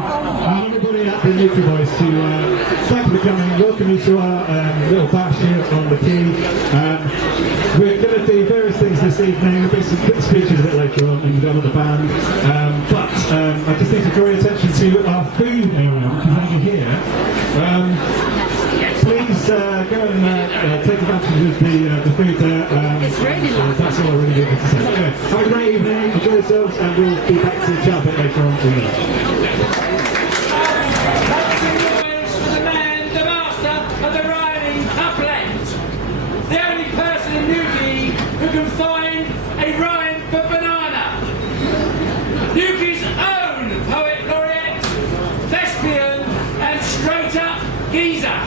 everybody at the Newquay Voice to thank you for coming, welcome you to our little bash here on the quay. We're going to do various things this evening, there'll be some quick speeches a bit later on and done with the band, but I just need to draw your attention to our food area, which is over here. Please go and take advantage of the food there. It's really lovely. That's all I really need to say. Anyway, have a great evening, enjoy yourselves, and we'll be back to chat a bit later on. For the man, the master of the rhyming couplet. The only person in Newquay who can find a rhyme for banana. Newquay's own poet laureate, thespian and straight up geezer.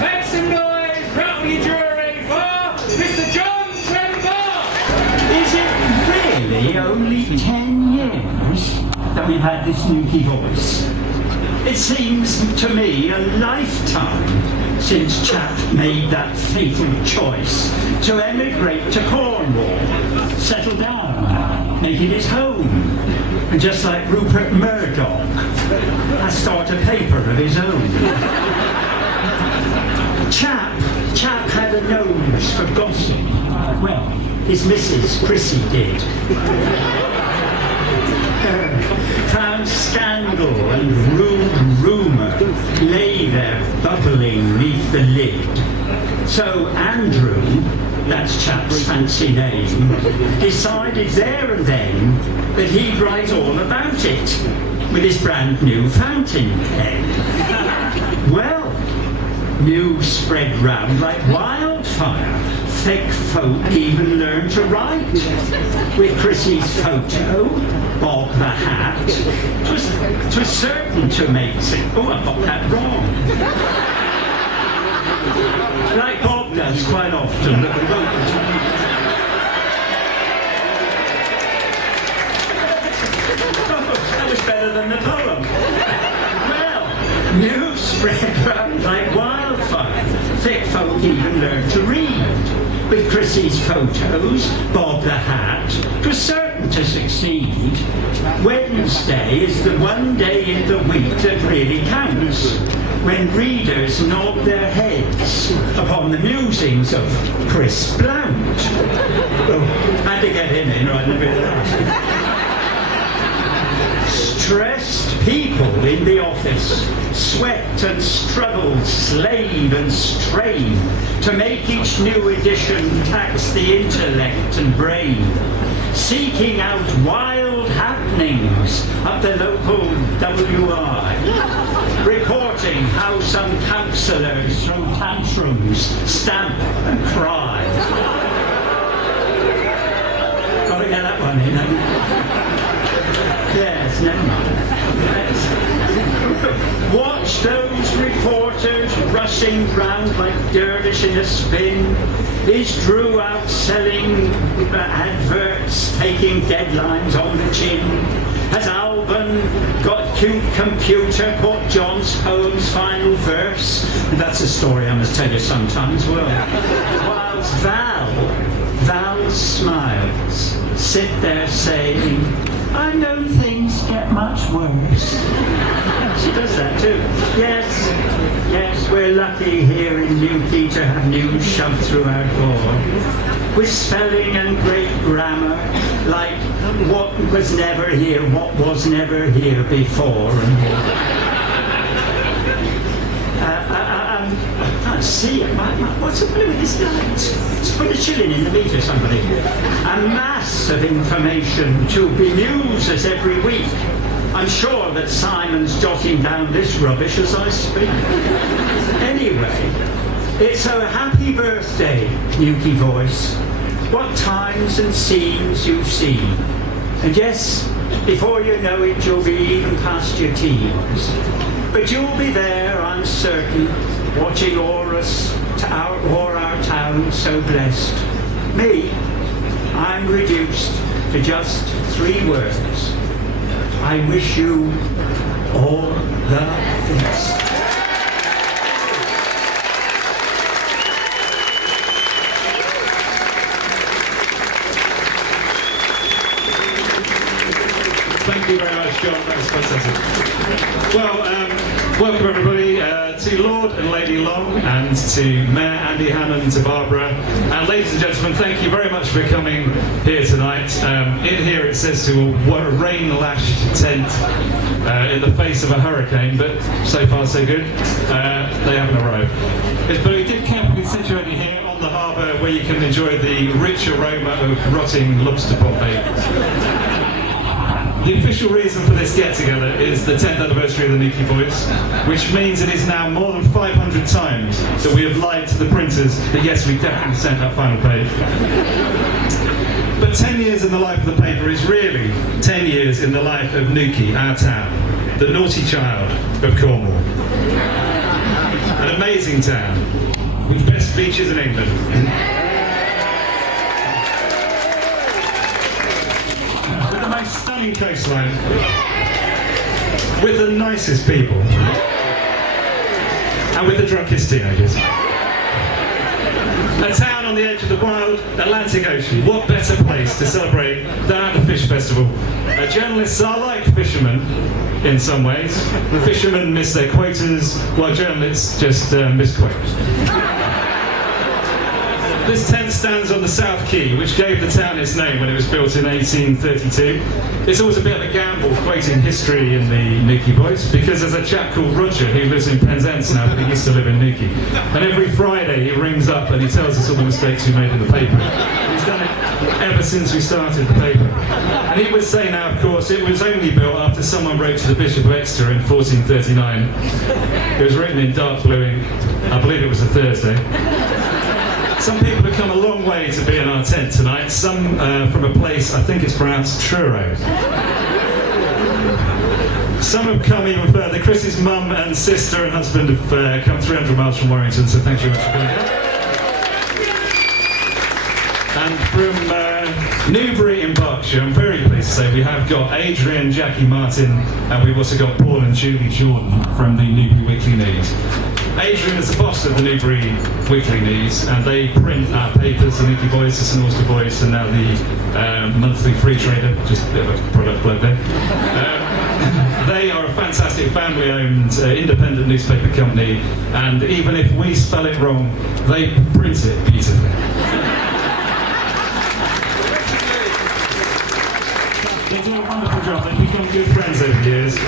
Make some noise, rattle your jury for Mr. John Tremble. Is it really only 10 years that we've had this Newquay Voice? It seems to me a lifetime since Chap made that fatal choice to emigrate to Cornwall, settle down, make it his home, and just like Rupert Murdoch, start a paper of his own. Chap had a nose for gossip. Well, his missus, Chrissy, did. Found scandal and rumour lay there bubbling neath the lid. So Andrew, that's Chap's fancy name, decided there and then that he'd write all about it with his brand new fountain pen. Well, news spread round like wildfire. Thick folk even learned to write. With Chrissy's photo, Bob the Hat, 'twas certain to make sense. Oh, I got that wrong. Like Bob does quite often. That was better than the poem. Well, news spread round like wildfire. Thick folk even learned to read. With Chrissy's photos, Bob the Hat, 'twas certain to succeed. Wednesday is the one day in the week that really counts, when readers nod their heads upon the musings of Chris Blount. Oh, had to get him in right in the middle of that. Stressed people in the office sweat and struggle, slave and strain to make each new edition tax the intellect and brain, seeking out wild happenings at the local WI, reporting how some councillors throw tantrums, stamp and cry. Gotta get that one in, haven't you? Yes, never mind. Yes. Watch those reporters rushing round like dervish in a spin. Is Drew out selling adverts, taking deadlines on the chin? Has Alban got cute computer caught John's poem's final verse? That's a story I must tell you sometimes, whilst Val smiles, sit there saying, I know things get much worse. She does that too. Yes, we're lucky here in Newquay to have news shoved through our door. With spelling and great grammar, like what was never here before. And see, what's the blue with this light? Put a shilling in the meter, somebody. A mass of information to bemuse us every week. I'm sure that Simon's jotting down this rubbish as I speak. Anyway, it's a happy birthday, Newquay Voice. What times and scenes you've seen. And yes, before you know it, you'll be even past your teens. But you'll be there, I'm certain, watching o'er us, o'er our town so blessed. Me, I'm reduced to just 3 words. I wish you all the best. Thank you very much. God, that was fantastic. Well, welcome everybody to Lord and Lady Long, and to Mayor Andy Hannon, to Barbara, and ladies and gentlemen, thank you very much for coming here tonight. In here it says to a rain-lashed tent in the face of a hurricane, but so far so good. They haven't arrived. But we did carefully situate here on the harbour where you can enjoy the rich aroma of rotting lobster pot bait. The official reason for this get-together is the 10th anniversary of the Newquay Voice, which means it is now more than 500 times that we have lied to the printers that yes, we definitely sent that final page. But 10 years in the life of the paper is really 10 years in the life of Newquay, our town, the naughty child of Cornwall. An amazing town, with the best beaches in England. Stunning coastline, with the nicest people, and with the drunkest teenagers. A town on the edge of the wild Atlantic Ocean. What better place to celebrate than at the Fish Festival? Journalists are like fishermen in some ways. The fishermen miss their quotas, while journalists just misquote. This tent stands on the South Quay, which gave the town its name when it was built in 1832. It's always a bit of a gamble quoting history in the Newquay Voice, because there's a chap called Roger who lives in Penzance now, but he used to live in Newquay. And every Friday he rings up and he tells us all the mistakes we made in the paper. He's done it ever since we started the paper. And he would say now, of course, it was only built after someone wrote to the Bishop of Exeter in 1439. It was written in dark blue ink. I believe it was a Thursday. Some people have come a long way to be in our tent tonight, some from a place, I think it's pronounced Truro. Some have come even further. Chris's mum and sister and husband have come 300 miles from Warrington, so thank you very much for being here. And from Newbury in Berkshire, I'm very pleased to say we have got Adrian, Jackie Martin, and we've also got Paul and Julie Jordan from the Newbury Weekly News. Adrian is the boss of the Newbury Weekly News, and they print our papers, the Newquay Voice, the St Austell Voice, and now the monthly Free Trader, just a bit of a product plug there. They are a fantastic family-owned independent newspaper company, and even if we spell it wrong, they print it beautifully. They do a wonderful job. They've become good friends over the years.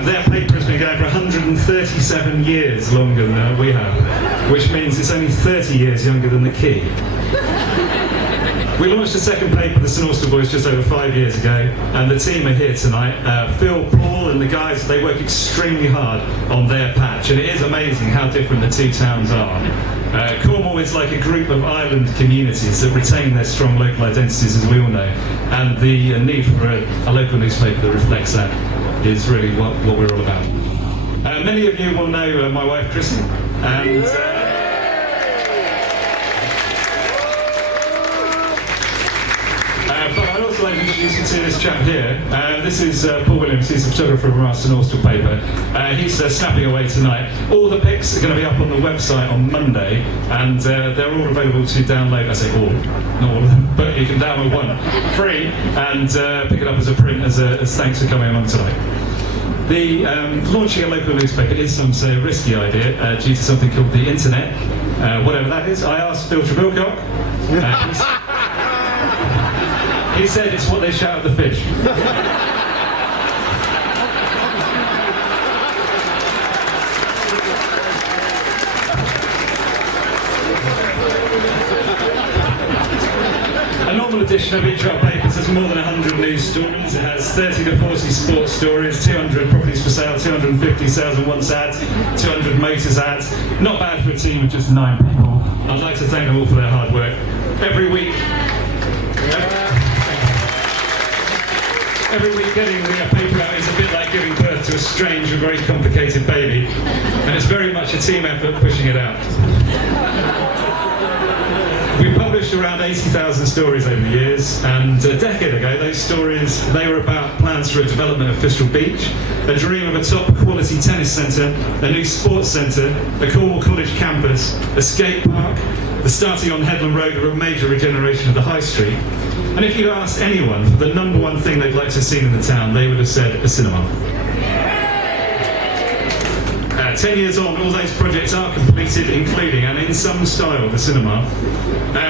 Their paper has been going for 137 years longer than we have, which means it's only 30 years younger than the Quay. We launched a second paper, the St Austell Voice, just over 5 years ago, and the team are here tonight. Phil, Paul and the guys, they work extremely hard on their patch, and it is amazing how different the two towns are. Cornwall is like a group of island communities that retain their strong local identities, as we all know, and the need for a local newspaper that reflects that is really what we're all about. Many of you will know my wife Chrissy, and but I'd also like to introduce you to this chap here. This is Paul Williams, he's a photographer from our St Austell paper. He's snapping away tonight. All the pics are going to be up on the website on Monday, and they're all available to download. I say all, not all of them, but you can download one free and pick it up as a print as thanks for coming along tonight. The launching a local newspaper is, some say, a risky idea due to something called the internet, whatever that is. I asked Phil Trebilcock. He said it's what they shout at the fish. A normal edition of each of our papers has more than 100 news stories. It has 30 to 40 sports stories, 200 properties for sale, 250 sales and once ads, 200 motors ads. Not bad for a team of just 9 people. I'd like to thank them all for their hard work. Every week getting the paper out is a bit like giving birth to a strange and very complicated baby, and it's very much a team effort pushing it out. We published around 80,000 stories over the years, and a decade ago those stories, they were about plans for a development of Fistral Beach, a dream of a top quality tennis centre, a new sports centre, a Cornwall College campus, a skate park, The starting on Headland Road are a major regeneration of the High Street. And if you asked anyone for the number one thing they'd like to see in the town, they would have said a cinema. 10 years on, all those projects are completed, including, and in some style, the cinema.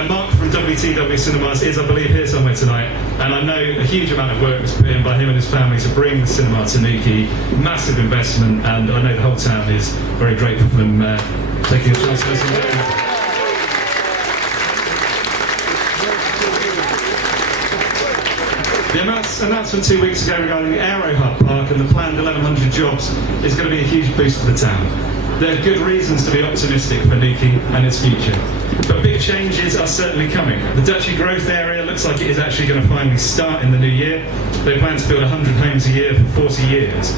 Mark from WTW Cinemas is, I believe, here somewhere tonight, and I know a huge amount of work was put in by him and his family to bring the cinema to Newquay. Massive investment, and I know the whole town is very grateful for them taking a chance to listen. The announcement 2 weeks ago regarding the Aero Hub Park and the planned 1,100 jobs is going to be a huge boost for the town. There are good reasons to be optimistic for Newquay and its future. But big changes are certainly coming. The Duchy growth area looks like it is actually going to finally start in the new year. They plan to build 100 homes a year for 40 years.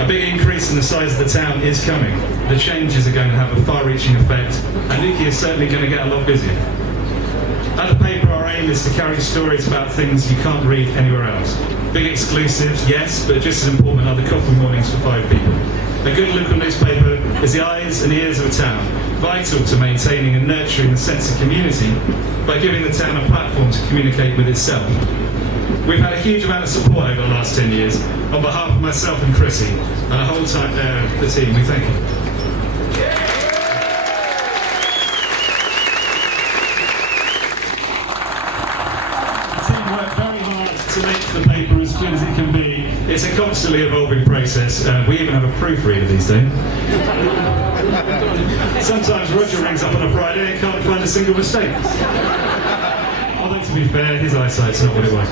A big increase in the size of the town is coming. The changes are going to have a far-reaching effect, and Newquay is certainly going to get a lot busier. At the paper, our aim is to carry stories about things you can't read anywhere else. Big exclusives, yes, but just as important are the coffee mornings for 5 people. A good local newspaper is the eyes and ears of a town, vital to maintaining and nurturing the sense of community by giving the town a platform to communicate with itself. We've had a huge amount of support over the last 10 years. On behalf of myself and Chrissy, and the whole time the team, we thank you. To make the paper as clean as it can be. It's a constantly evolving process. We even have a proofreader these days. Sometimes Roger rings up on a Friday and can't find a single mistake. Although to be fair, his eyesight's not what it was.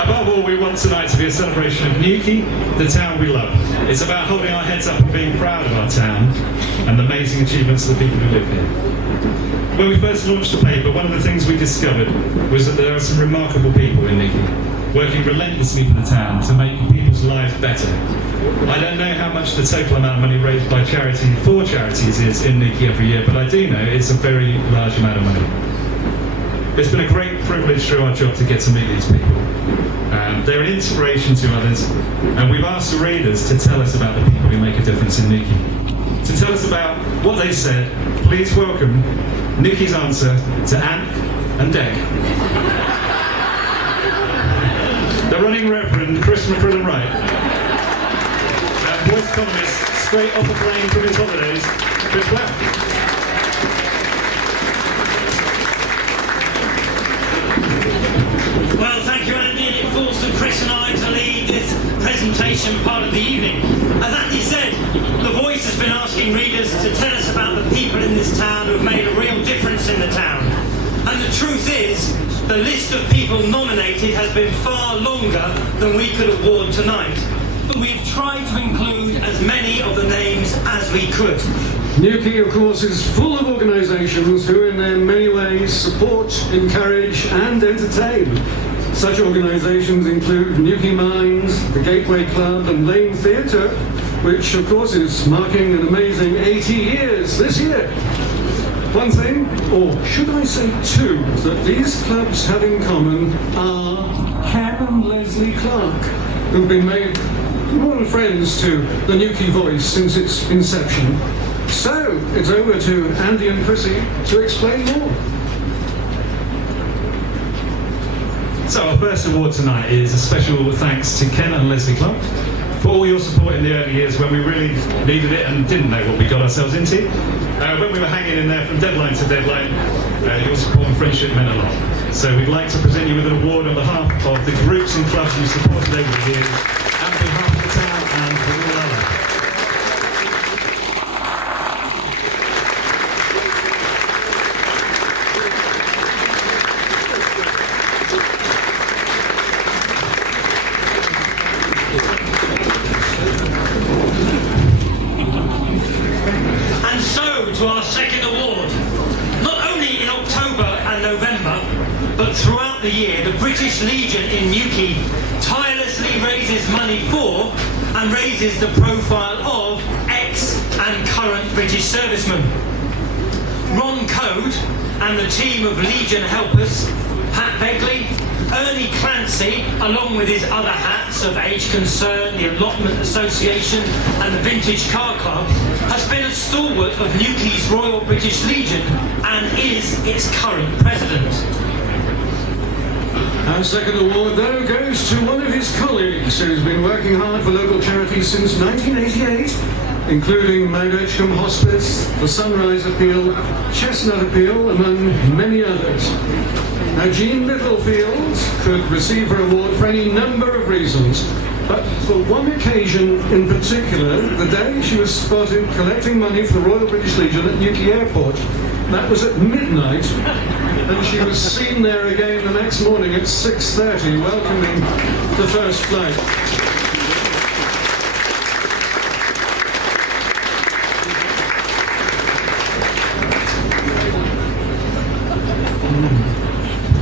Above all, we want tonight to be a celebration of Newquay, the town we love. It's about holding our heads up and being proud of our town and the amazing achievements of the people who live here. When we first launched the paper, one of the things we discovered was that there are some remarkable people in Newquay, working relentlessly for the town to make people's lives better. I don't know how much the total amount of money raised by charity for charities is in Newquay every year, but I do know it's a very large amount of money. It's been a great privilege through our job to get to meet these people. They're an inspiration to others, and we've asked the readers to tell us about the people who make a difference in Newquay. To tell us about what they said, please welcome Newquay's answer to Ant and Dec. The running Reverend Chris McCrillen-Wright, voice columnist straight off the plane from his holidays, Chris Black. Well, thank you, Andy, and it falls to Chris and I to lead this presentation part of the evening. As Andy said, The Voice has been asking readers to tell us about the people in this town who have made a real difference in the town. And the truth is, the list of people nominated has been far longer than we could award tonight. But we've tried to include as many of the names as we could. Newquay, of course, is full of organisations who in their many ways support, encourage and entertain. Such organisations include Newquay Mines, the Gateway Club and Lane Theatre, which of course is marking an amazing 80 years this year. One thing, or should I say two, that these clubs have in common are Ken and Leslie Clark, who've been made warm friends to the Newquay Voice since its inception. So, it's over to Andy and Chrissy to explain more. So our first award tonight is a special thanks to Ken and Leslie Clark for all your support in the early years when we really needed it and didn't know what we got ourselves into. When we were hanging in there from deadline to deadline, your support and friendship meant a lot. So we'd like to present you with an award on behalf of the groups and clubs you supported over the years, and on behalf of the town and for all others. And so to our second award. Not only in October and November, but throughout the year, the British Legion in Newquay tirelessly raises money for and raises the profile of ex and current British servicemen. Ron Code and the team of Legion helpers Pat Begley, Ernie Clancy, along with his other hats of Age Concern, the Allotment Association and the Vintage Car Club, has been a stalwart of Newquay's Royal British Legion and is its current president. Our second award, though, goes to one of his colleagues who's been working hard for local charities since 1988, including Mount Edgecombe Hospice, the Sunrise Appeal, Chestnut Appeal, among many others. Now, Jean Littlefield could receive her award for any number of reasons, but for one occasion in particular, the day she was spotted collecting money for the Royal British Legion at Newquay Airport. That was at midnight, and she was seen there again the next morning at 6:30, welcoming the first flight.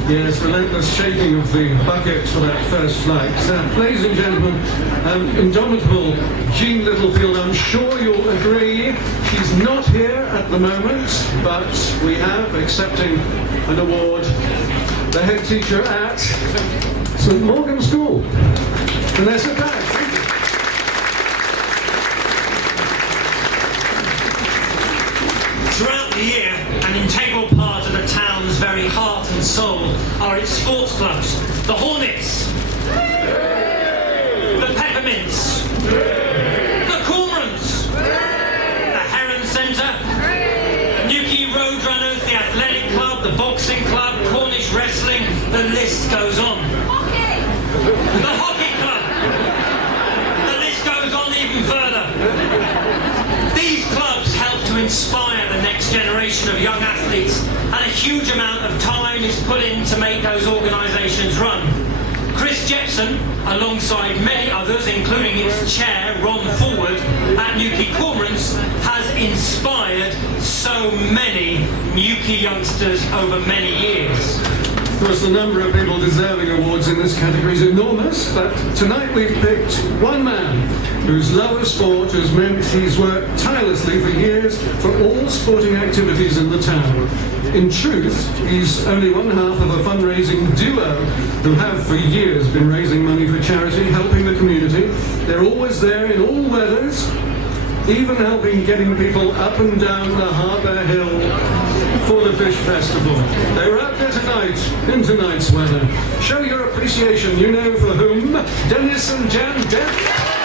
Yes, relentless shaking of the bucket for that first flight. Ladies and gentlemen, indomitable Jean Littlefield, I'm sure you'll agree, she's not here at the moment, but we have, accepting an award, the head teacher at St Morgan School, Vanessa Back. Throughout the year, an integral part of the town's very heart and soul are its sports clubs. The Hornets, the Peppermints, the Cormorants, the Heron Centre, Newquay Roadrunners, the Athletic Club, the Boxing Club, Cornish Wrestling, the list goes on. The Hockey Club, the list goes on even further. These clubs help to inspire the next generation of young athletes, and a huge amount of time is put in to make those organisations run. Chris Jepson, alongside many others, including its chair, Ron Forward, at Newquay Cormorants, has inspired so many Newquay youngsters over many years. Of course, the number of people deserving awards in this category is enormous, but tonight we've picked one man whose love of sport has meant he's worked tirelessly for years for all sporting activities in the town. In truth, he's only one half of a fundraising duo who have for years been raising money for charity, helping the community. They're always there in all weathers, even helping getting people up and down the Harbour Hill for the Fish Festival. They were out there tonight, in tonight's weather. Show your appreciation, you know for whom. Dennis and Jan Depp.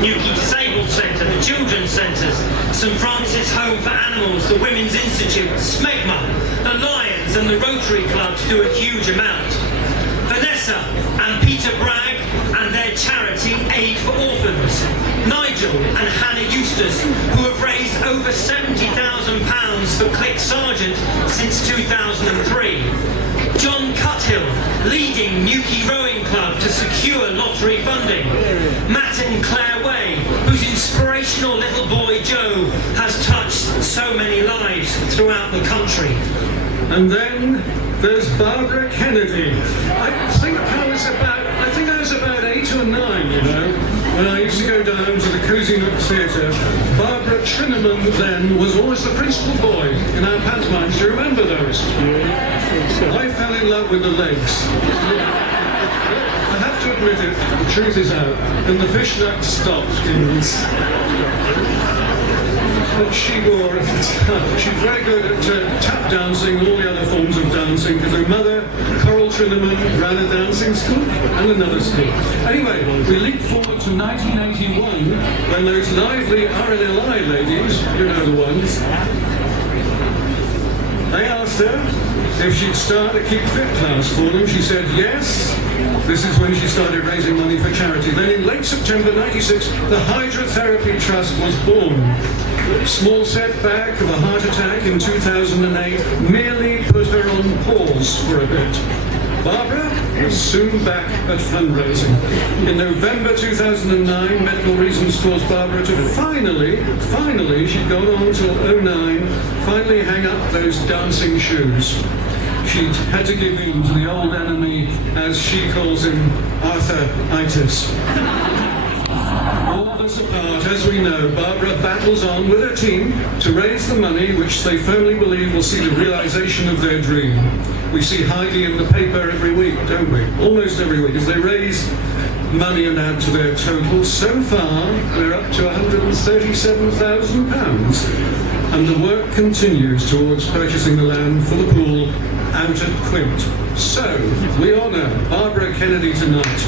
Newquay Disabled Centre, the Children's Centres, St Francis Home for Animals, the Women's Institute, Smegma, the Lions and the Rotary Clubs do a huge amount. Vanessa and Peter Bragg and their charity Aid for Orphans. Nigel and Hannah Eustace, who have raised over £70,000 for Click Sargent since 2003. John Cuthill, leading Newquay Rowing Club to secure lottery funding. Matt and Claire Way, whose inspirational little boy Joe has touched so many lives throughout the country. And then there's Barbara Kennedy. I think I was about 8 or 9, you know, when I used to go down to the Cozy Nook Theatre. Barbara Trinneman then was always the principal boy in our pantomimes. Do you remember those? Yeah. I fell in love with the legs. I have to admit it, the truth is out, and the fishnet stopped. What she wore at the time. She's very good at tap dancing and all the other forms of dancing, because her mother, Coral Trinneman, ran a dancing school and another school. Anyway, we leap forward to 1981, when those lively RNLI ladies, you know the ones, They asked her if she'd start a Keep Fit class for them. She said yes. This is when she started raising money for charity. Then in late September 96, the Hydrotherapy Trust was born. Small setback of a heart attack in 2008 merely put her on pause for a bit. Barbara was soon back at fundraising. In November 2009, medical reasons caused Barbara to finally, she'd gone on till 2009, finally hang up those dancing shoes. She'd had to give in to the old enemy, as she calls him, Arthur-itis. All this apart, as we know, Barbara battles on with her team to raise the money which they firmly believe will see the realisation of their dream. We see Heidi in the paper every week, don't we? Almost every week, as they raise money and add to their total. So far, we're up to £137,000. And the work continues towards purchasing the land for the pool out at Quint. So, we honour Barbara Kennedy tonight.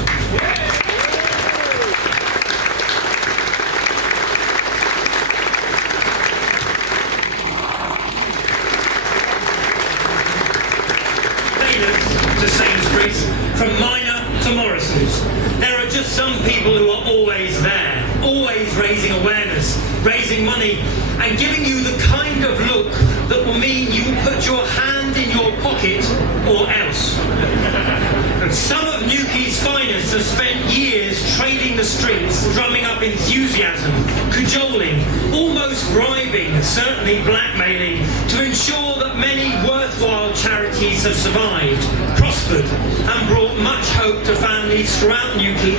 To Sainsbury's, from Minor to Morrison's. There are just some people who are always there, always raising awareness, raising money, and giving you the kind of look that will mean you will put your hand in your pocket or else. Some of Newquay's finest have spent years trading the streets, drumming up enthusiasm, cajoling, almost bribing, certainly blackmailing, to ensure that many worthwhile charities have survived, prospered, and brought much hope to families throughout Newquay.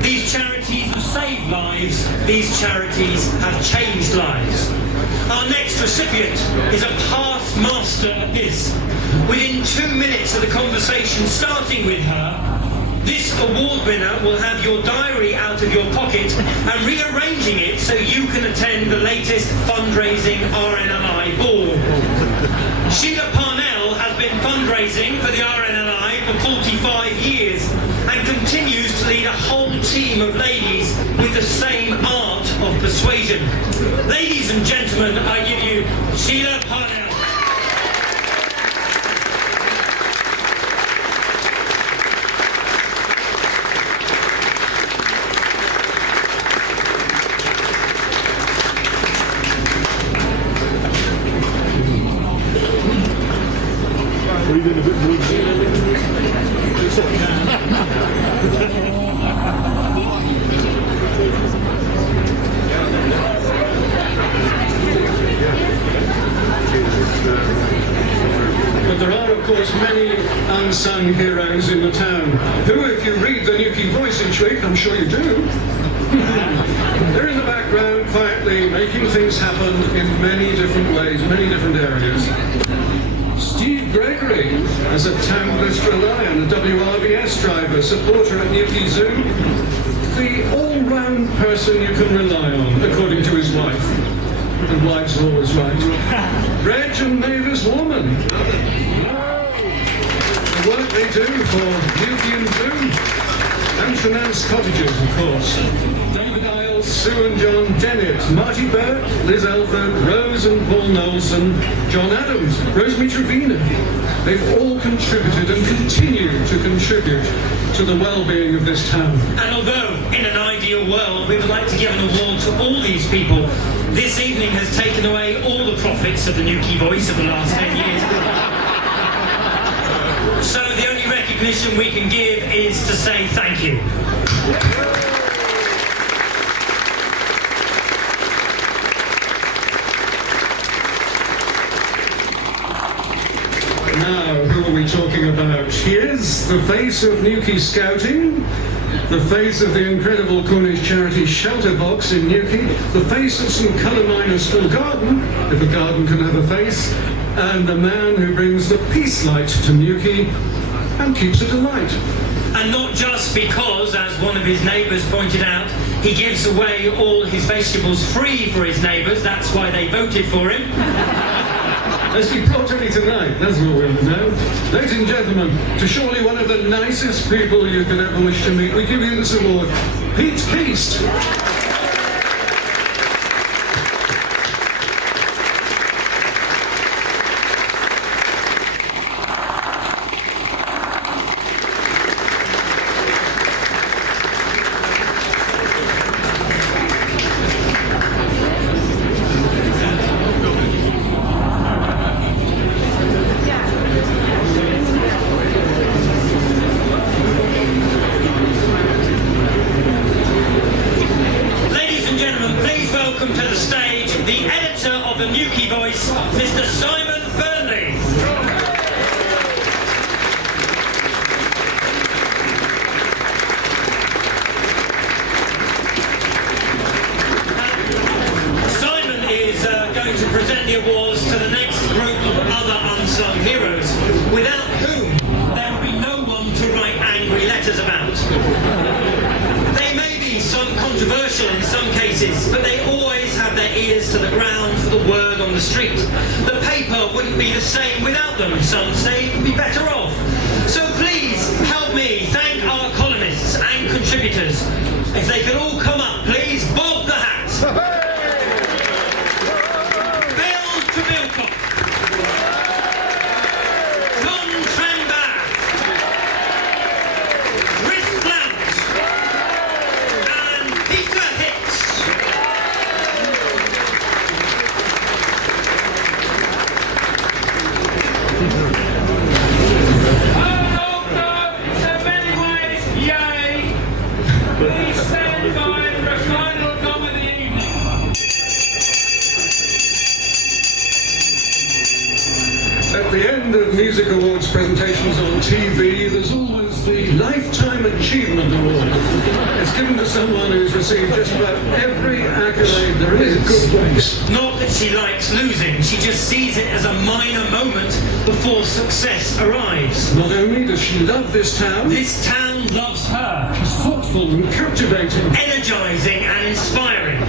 These charities have saved lives, these charities have changed lives. Our next recipient is a past master at this. Within 2 minutes of the conversation starting with her, this award winner will have your diary out of your pocket and rearranging it so you can attend the latest fundraising RNLI ball. Sheila Parnell has been fundraising for the RNLI for 45 years and continues to lead a whole team of ladies with the same art of persuasion. Ladies and gentlemen, I give you Sheila Parnell. Breathing a bit more. But there are, of course, many unsung heroes in the town, who, if you read the Newquay Voice each week, I'm sure you do, they're in the background quietly making things happen in many different ways, many different areas. Steve Gregory, as a town-list reliant, a WRVS driver, supporter at Newquay Zoo, the all-round person you can rely on, according to his wife. And wives are always right. Reg and Mavis Woman. The work they do for Newquay Zoo. And Shenan's Cottages, of course. David Isles, Sue and John Dennett, Marty Burt, Liz Elford, Rose and Paul Knowlson, John Adams, Rosemary Trevina. They've all contributed and continue to contribute to the well-being of this town. And although, in an ideal world, we would like to give an award to all these people, this evening has taken away all the profits of the Newquay Voice of the last 10 years. So the only recognition we can give is to say thank you. Now, who are we talking about? Here's the face of Newquay Scouting, the face of the incredible Cornish charity Shelter Box in Newquay, the face of St Columina School Garden, if a garden can have a face, and the man who brings the peace light to Newquay and keeps it alight. And not just because, as one of his neighbours pointed out, he gives away all his vegetables free for his neighbours, that's why they voted for him. As he brought any tonight, that's what we want to know. Ladies and gentlemen, to surely one of the nicest people you could ever wish to meet, we give you this award, Pete Keast. the stage the editor of the Newquay Voice, Mr. Simon Fernley. Simon is going to present the awards to the next group of other unsung heroes, without whom there will be no one to write angry letters about. They may be some controversial in some cases, but they always have their ears to the ground for the word on the street. The paper wouldn't be the same without them. Some say it would be better off. So please help me thank our columnists and contributors. If they could all come up, please. Bob the Hat. Bill Trebilcock. John Trenbath. Chris Blount. And Peter Hicks. So many ways, yay! Please stand by for a final gong of the evening. At the end of music awards presentations on TV, there's always the Lifetime Achievement Award. It's given to someone who's received just about every accolade there is. Good voice. Not that she likes losing, she just sees it as a minor moment before success arrives. Not only does she love this town, This town loves her, she's thoughtful and captivating. energising and inspiring.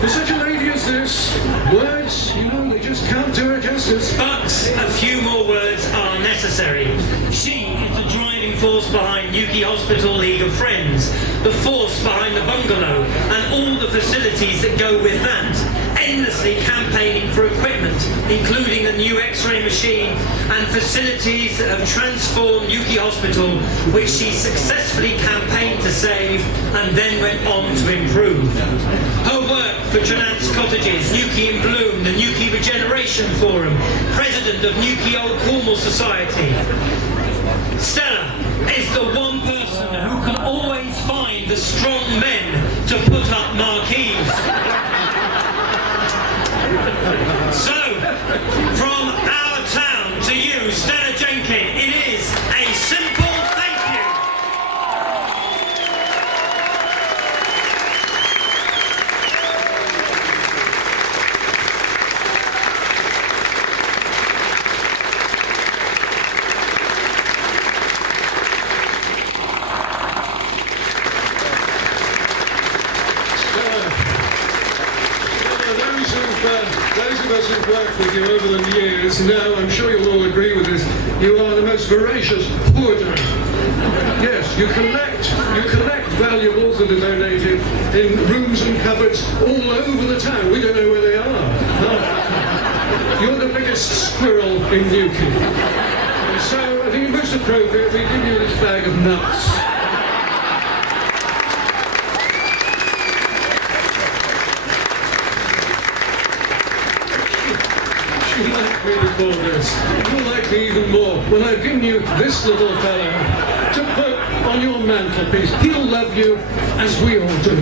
For such a lady as this, words, they just can't do her justice. But a few more words are necessary. She is the driving force behind Newquay Hospital League of Friends, the force behind the bungalow, and all the facilities that go with that. Endlessly campaigning for equipment, including the new X-ray machine and facilities that have transformed Newquay Hospital, which she successfully campaigned to save and then went on to improve. Her work for Trenance Cottages, Newquay in Bloom, the Newquay Regeneration Forum, President of Newquay Old Cornwall Society. Stella is the one person who can always find the strong men to put up marquees. So, from our town to you, Stella Jenkin, it is a simple thank you. Those of us who've worked with you over the years know, I'm sure you'll all agree with this, you are the most voracious hoarder. Yes, you collect valuables that are donated in rooms and cupboards all over the town. We don't know where they are. You're the biggest squirrel in Newquay. And so I think it's most appropriate we give you this bag of nuts. You like me before this. You'll like me even more when I've given you this little fellow to put on your mantelpiece. He'll love you as we all do.